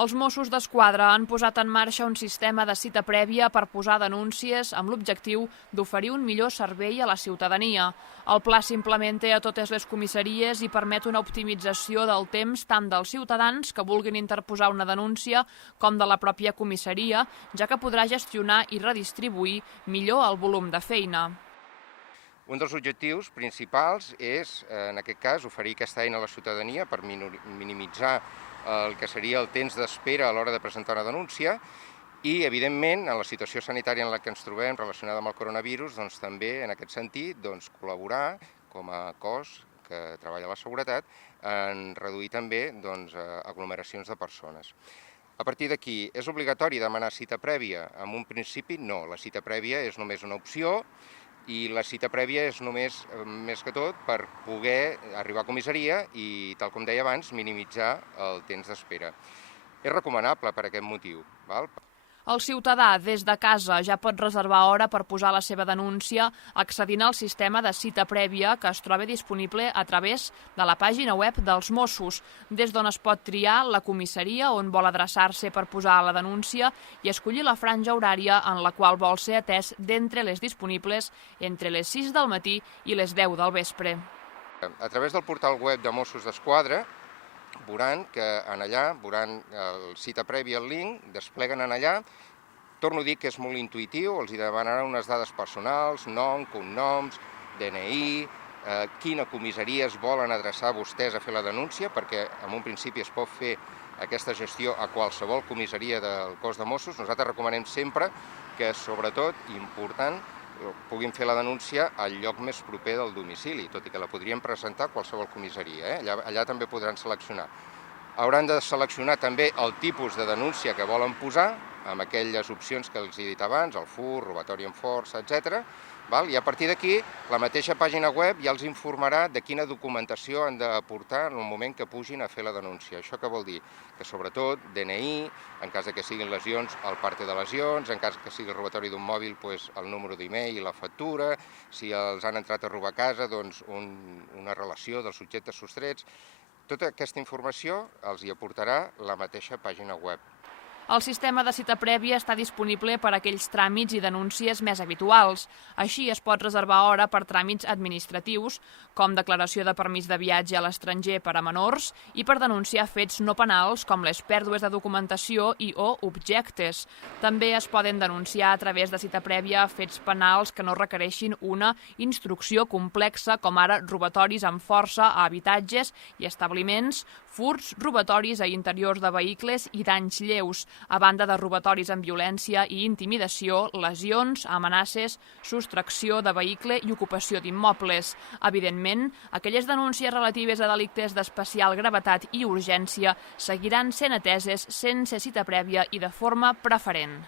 Els Mossos d'Esquadra han posat en marxa un sistema de cita prèvia per posar denúncies amb l'objectiu d'oferir un millor servei a la ciutadania. El pla s'implementa a totes les comissaries i permet una optimització del temps tant dels ciutadans que vulguin interposar una denúncia com de la pròpia comissaria, ja que podrà gestionar i redistribuir millor el volum de feina. Un dels objectius principals és, en aquest cas, oferir aquesta eina a la ciutadania per minimitzar el que seria el temps d'espera a l'hora de presentar una denúncia i, evidentment, en la situació sanitària en la que ens trobem relacionada amb el coronavirus, doncs també, en aquest sentit, col·laborar com a cos que treballa a la seguretat en reduir també aglomeracions de persones. A partir d'aquí, és obligatori demanar cita prèvia? En un principi, no. La cita prèvia és només una opció i la cita prèvia és només, més que tot, per poder arribar a comissaria i, tal com deia abans, minimitzar el temps d'espera. És recomanable per aquest motiu. El ciutadà, des de casa, ja pot reservar hora per posar la seva denúncia accedint al sistema de cita prèvia que es troba disponible a través de la pàgina web dels Mossos, des d'on es pot triar la comissaria on vol adreçar-se per posar la denúncia i escollir la franja horària en la qual vol ser atès d'entre les disponibles entre les 6 del matí i les 10 del vespre. A través del portal web de Mossos d'Esquadra veuran que allà, veuran el cita prèvia, el link, despleguen allà. Torno a dir que és molt intuïtiu, els demanaran unes dades personals, nom, cognoms, DNI, quina comissaria es volen adreçar vostès a fer la denúncia, perquè en un principi es pot fer aquesta gestió a qualsevol comissaria del cos de Mossos. Nosaltres recomanem sempre que, sobretot, important, puguin fer la denúncia al lloc més proper del domicili, tot i que la podrien presentar a qualsevol comissaria. Allà també podran seleccionar. Hauran de seleccionar també el tipus de denúncia que volen posar, amb aquelles opcions que els he dit abans, el furt, robatori amb força, etc. I a partir d'aquí, la mateixa pàgina web ja els informarà de quina documentació han d'aportar en el moment que pugin a fer la denúncia. Això què vol dir? Que sobretot DNI, en cas que siguin lesions, el parte de lesions, en cas que sigui el robatori d'un mòbil, el número d'e-mail i la factura, si els han entrat a robar a casa, una relació dels subjectes sostrets. Tota aquesta informació els hi aportarà la mateixa pàgina web. El sistema de cita prèvia està disponible per a aquells tràmits i denúncies més habituals. Així es pot reservar hora per tràmits administratius, com declaració de permís de viatge a l'estranger per a menors i per denunciar fets no penals com les pèrdues de documentació i o objectes. També es poden denunciar a través de cita prèvia fets penals que no requereixin una instrucció complexa, com ara robatoris amb força a habitatges i establiments, furts, robatoris a interiors de vehicles i danys lleus, a banda de robatoris amb violència i intimidació, lesions, amenaces, sostracció de vehicle i ocupació d'immobles. Evidentment, aquelles denúncies relatives a delictes d'especial gravetat i urgència seguiran sent ateses sense cita prèvia i de forma preferent.